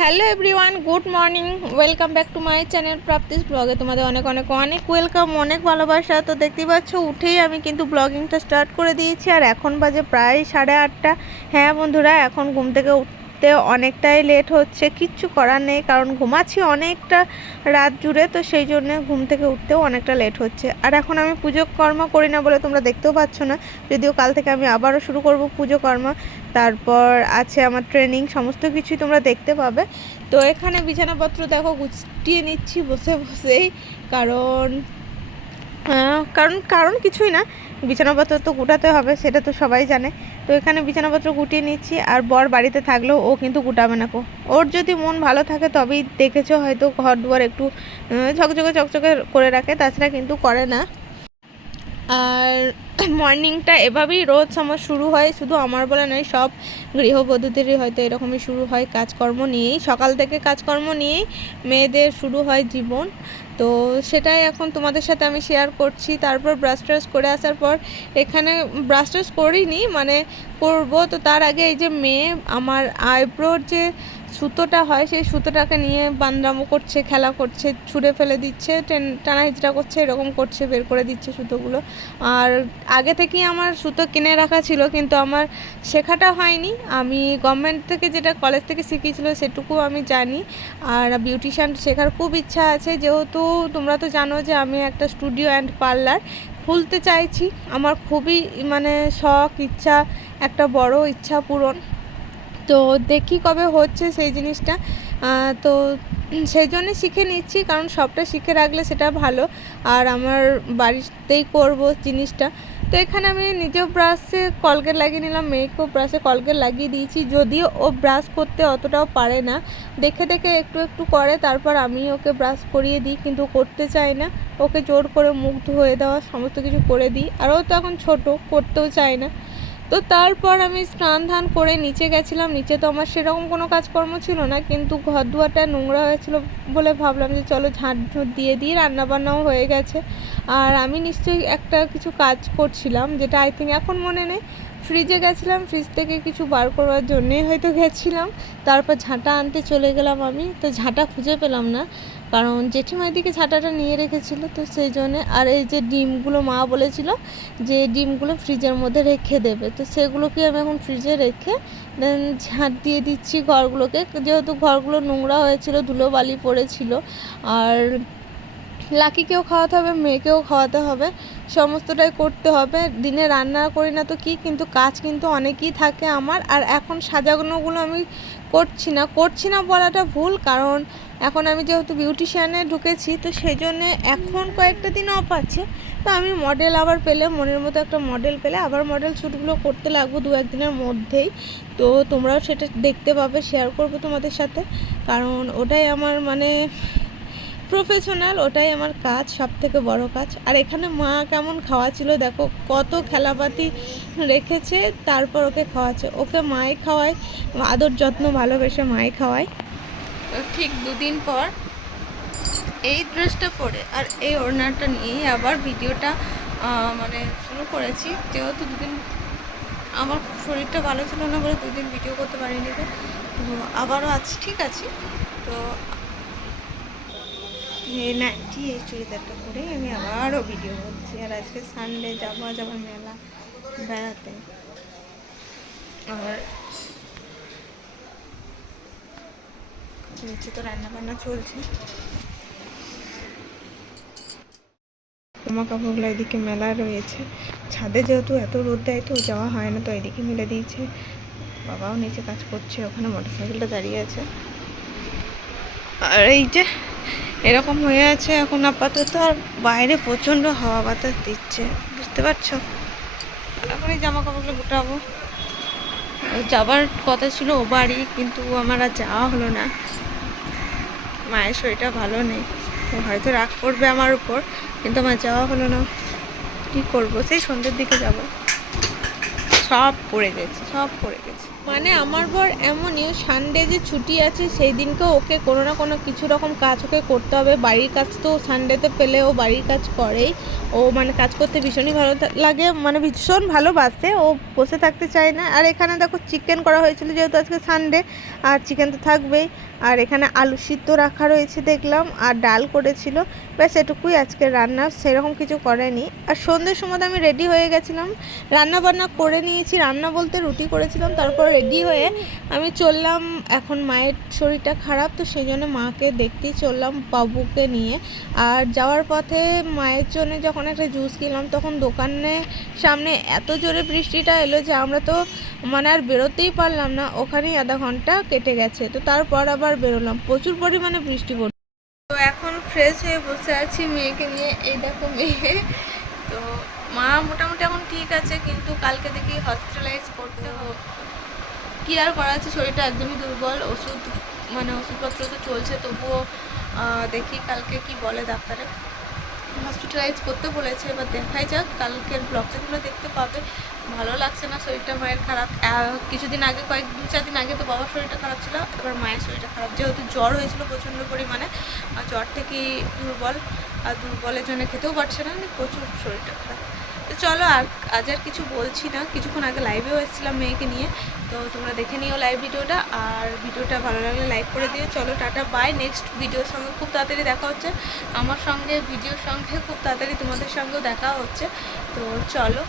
Hello everyone, good morning. Welcome back to my channel Prapti's ব্লগে। তোমাদের অনেক অনেক অনেক ওয়েলকাম, অনেক ভালোবাসা। তো দেখতেই পাচ্ছ, উঠেই আমি কিন্তু ব্লগিংটা স্টার্ট করে দিয়েছি। আর এখন বাজে প্রায় সাড়ে আটটা। হ্যাঁ বন্ধুরা, এখন ঘুম থেকে উঠতে অনেকটাই লেট হচ্ছে, কিচ্ছু করার নেই, কারণ ঘুমাচ্ছি অনেকটা রাত জুড়ে, তো সেই জন্য ঘুম থেকে উঠতেও অনেকটা লেট হচ্ছে। আর এখন আমি পুজো কর্ম করি না বলে তোমরা দেখতেও পাচ্ছ না, যদিও কাল থেকে আমি আবারও শুরু করব পুজো কর্ম। তারপর আছে আমার ট্রেনিং সমস্ত কিছুই তোমরা দেখতে পাবে। তো এখানে বিছানাপত্র দেখো, গুছিয়ে নিচ্ছি বসে বসেই, কারণ কারণ কারণ কিছুই না, বিছানাপত্র তো গুটাতে হবে, সেটা তো সবাই জানে। তো এখানে বিছানাপত্র গুটিয়ে নিচ্ছি, আর বর বাড়িতে থাকলেও ও কিন্তু গুটাবে না কো। ওর যদি মন ভালো থাকে তবেই দেখেছ হয়তো ঘর দুয়ার একটু ঝকঝকে চকচকে করে রাখে, তাছাড়া কিন্তু করে না। আর মর্নিংটা এভাবেই রোজ আমার শুরু হয়, শুধু আমার বলে নয়, সব গৃহবধূদেরই হয়তো এরকমই শুরু হয় কাজকর্ম নিয়েই। সকাল থেকে কাজকর্ম নিয়েই মেয়েদের শুরু হয় জীবন। তো সেটাই এখন তোমাদের সাথে আমি শেয়ার করছি। তারপর ব্রাশ ট্রাশ করে আসার পর এখানে ব্রাশ ট্রাশ করিনি মানে করব। তো তার আগে এই যে মেয়ে, আমার আইব্রোর যে সুতোটা হয়, সেই সুতোটাকে নিয়ে বান্দরামো করছে, খেলা করছে, ছুঁড়ে ফেলে দিচ্ছে, টেন হিচড়া করছে, এরকম করছে, বের করে দিচ্ছে সুতোগুলো। আর আগে থেকেই আমার সুতো কিনে রাখা ছিল, কিন্তু আমার শেখাটা হয়নি। আমি গভর্নমেন্ট থেকে যেটা কলেজ থেকে শিখিয়েছিল, সেটুকু আমি জানি। আর বিউটিশিয়ান শেখার খুব ইচ্ছা আছে। যেহেতু তোমরা তো জানো যে আমি একটা স্টুডিও অ্যান্ড পার্লার খুলতে চাইছি। আমার খুবই মানে শখ, ইচ্ছা, একটা বড় ইচ্ছা পূরণ। তো দেখি কবে হচ্ছে সেই জিনিসটা। তো সেই জন্যে শিখে নিচ্ছি, কারণ সবটা শিখে রাখলে সেটা ভালো। আর আমার বাড়িতেই করব জিনিসটা। তো এখানে আমি নিজেও ব্রাশে কলগেট লাগিয়ে নিলাম, মেয়েকেও ব্রাশে কলগেট লাগিয়ে দিয়েছি। যদিও ও ব্রাশ করতে অতটাও পারে না। দেখে দেখে একটু একটু করে, তারপর আমি ওকে ব্রাশ করিয়ে দিই, কিন্তু করতে চায় না। ওকে জোর করে মুখ ধুয়ে দেওয়া, সমস্ত কিছু করে দিই। আর ও তো এখন ছোটো করতেও চায় না। তো তারপর আমি স্নান ধান করে নিচে গেছিলাম। নিচে তো আমার সেরকম কোনো কাজকর্ম ছিল না, কিন্তু ঘর দুয়ারটা নোংরা হয়েছিল বলে ভাবলাম যে চলো ঝাঁট ঝুঁট দিয়ে দিই, রান্নাবান্নাও হয়ে গেছে। আর আমি নিশ্চয়ই একটা কিছু কাজ করছিলাম, যেটা আই থিঙ্ক এখন মনে নেই। ফ্রিজে গেছিলাম ফ্রিজ থেকে কিছু বার করবার জন্যেই হয়তো গেছিলাম। তারপর ঝাঁটা আনতে চলে গেলাম আমি, তো ঝাঁটা খুঁজে পেলাম না। কারণ জেঠিমা এদিকে ঝাঁটাটা নিয়ে রেখেছিল, তো সেই জন্যে আর এই যে ডিমগুলো মা বলেছিল যে ডিমগুলো ফ্রিজের মধ্যে রেখে দেবে। তো সেগুলোকে আমি এখন ফ্রিজে রেখে দেন ঝাঁট দিয়ে দিচ্ছি ঘরগুলোকে। যেহেতু ঘরগুলো নোংরা হয়েছিল ধুলোবালি পড়েছিল, আর লাকিকেও খাওয়াতে হবে, মেয়েকেও খাওয়াতে হবে। সমস্তটাই করতে হবে। দিনে রান্না করি না তো কি, কিন্তু কাজ কিন্তু অনেকই থাকে আমার। আর এখন সাজানোগুলো আমি করছি না। করছি না বলাটা ভুল, কারণ এখন আমি যেহেতু বিউটিশিয়ানে ঢুকেছি, তো সেই জন্যে এখন কয়েকটা দিন অফ আছে। তো আমি মডেল আবার পেলে, মনের মতো একটা মডেল পেলে, আবার মডেল শ্যুটগুলো করতে লাগবো দু একদিনের মধ্যেই। তো তোমরাও সেটা দেখতে পাবে শেয়ার করব তোমাদের সাথে। কারণ ওটাই আমার মানে প্রফেশনাল ওটাই আমার কাজ সব থেকে বড় কাজ। আর এখানে মা কেমন খাওয়াছিল দেখো, কত খেলাপাতি রেখেছে, তারপর ওকে খাওয়াচ্ছে। ওকে মাই খাওয়ায়, আদর যত্ন, ভালোবেসে মাই খাওয়ায়। ঠিক দুদিন পর এই ড্রেসটা পরে, আর এই ওড়নাটা নিয়েই আবার ভিডিওটা মানে শুরু করেছি। যেহেতু দুদিন আমার শরীরটা ভালো ছিল না বলে দুদিন ভিডিও করতে পারিনি। তো আবারও আজ ঠিক আছে। তো নাইটি এই চুড়িদারটা পরে আমি আবারও ভিডিও করছি। আর আজকে সানডে যাব আবার মেলা বেড়াতে। আর নিচে তো রান্না বান্না চলছে। জামা কাপড়গুলো এদিকে মেলা রয়েছে। ছাদে যেহেতু এত রোদ দেয়, তো যাওয়া হয় না, তো এদিকে মেলে দিয়েছে। বাবাও নিচে কাজ করছে, ওখানে মোটরসাইকেলটা দাঁড়িয়ে আছে। আর এই যে এরকম হয়ে আছে এখন আপাতত, আর বাইরে প্রচণ্ড হাওয়া বাতাস দিচ্ছে, বুঝতে পারছ? এখন এই জামা কাপড়গুলো গোটাবো যাবার কথা ছিল ও বাড়ি, কিন্তু আমার আর যাওয়া হলো না। মায়ের শরীরটা ভালো নেই। হয়তো রাগ করবে আমার উপর, কিন্তু আমার যাওয়া হলো না। কি করব? সেই সন্ধ্যের দিকে যাব। সব পড়ে গেছে, সব পড়ে গেছে। মানে আমার বর এমনই সানডে যে ছুটি আছে সেই দিনকেও ওকে কোনো না কোনো কিছু রকম কাজ ওকে করতে হবে। বাড়ির কাজ তো সানডেতে পেলে ও বাড়ির কাজ করেই। ও মানে কাজ করতে ভীষণই ভালো লাগে মানে ভীষণ ভালোবাসে। ও বসে থাকতে চায় না। আর এখানে দেখো চিকেন করা হয়েছিল যেহেতু আজকে সানডে আর চিকেন তো থাকবেই। আর এখানে আলু সিদ্ধ রাখা রয়েছে দেখলাম, আর ডাল করেছিল। ব্যাস, এটুকুই আজকে রান্না। সেরকম কিছু করেনি। আর সন্ধ্যের সময় আমি রেডি হয়ে গেছিলাম। রান্না বান্না করে নিয়েছি। রান্না বলতে রুটি করেছিলাম, তারপর রেডি হয়ে আমি চললাম, এখন মায়ের শরীরটা খারাপ, তো সেই জন্য মাকে দেখতেই চললাম বাবুকে নিয়ে। আর যাওয়ার পথে মায়ের জন্য যখন একটা জুস কিনলাম, তখন দোকানে সামনে এত জোরে বৃষ্টিটা এলো যে আমরা তো মানে আর বেরোতেই পারলাম না, ওখানেই আধা ঘণ্টা কেটে গেছে। তো তারপর আবার বেরোলাম, প্রচুর পরিমাণে বৃষ্টি পড়ছে তো এখন ফ্রেশ হয়ে বসে আছি মেয়েকে নিয়ে, এই দেখো মেয়ে। তো মা মোটামুটি এখন ঠিক আছে, কিন্তু কালকে দেখি হসপিটালাইজ করতে হবে কি আর করা আছে? শরীরটা একদমই দুর্বল, ওষুধ মানে ওষুধপত্র তো চলছে, তবুও দেখি কালকে কি বলে ডাক্তারে। হসপিটালাইজ করতে বলেছে, এবার দেখাই যাক, কালকের ব্লগটা তোমরা দেখতে পাবে। ভালো লাগছে না, শরীরটা মায়ের খারাপ। কিছুদিন আগে, কয়েক, দু, চার দিন আগে তো বাবার শরীরটা খারাপ ছিল, এবার মায়ের শরীরটা খারাপ। যেহেতু জ্বর হয়েছিল প্রচণ্ড পরিমাণে জ্বর থেকেই দুর্বল, আর দুর্বলের জন্য খেতেও পারছে না মানে প্রচুর শরীরটা খারাপ। চলো, আর আজ আর কিছু বলছি না। কিছুক্ষণ আগে লাইভেও এসেছিলাম মেয়েকে নিয়ে। তো তোমরা দেখে নিও লাইভ ভিডিওটা আর ভিডিওটা ভালো লাগলে লাইক করে দিও। চলো, টাটা বাই নেক্সট ভিডিওর সঙ্গে খুব তাড়াতাড়ি দেখা হচ্ছে। আমার সঙ্গে ভিডিওর সঙ্গে খুব তাড়াতাড়ি তোমাদের সঙ্গেও দেখা হচ্ছে। তো চলো।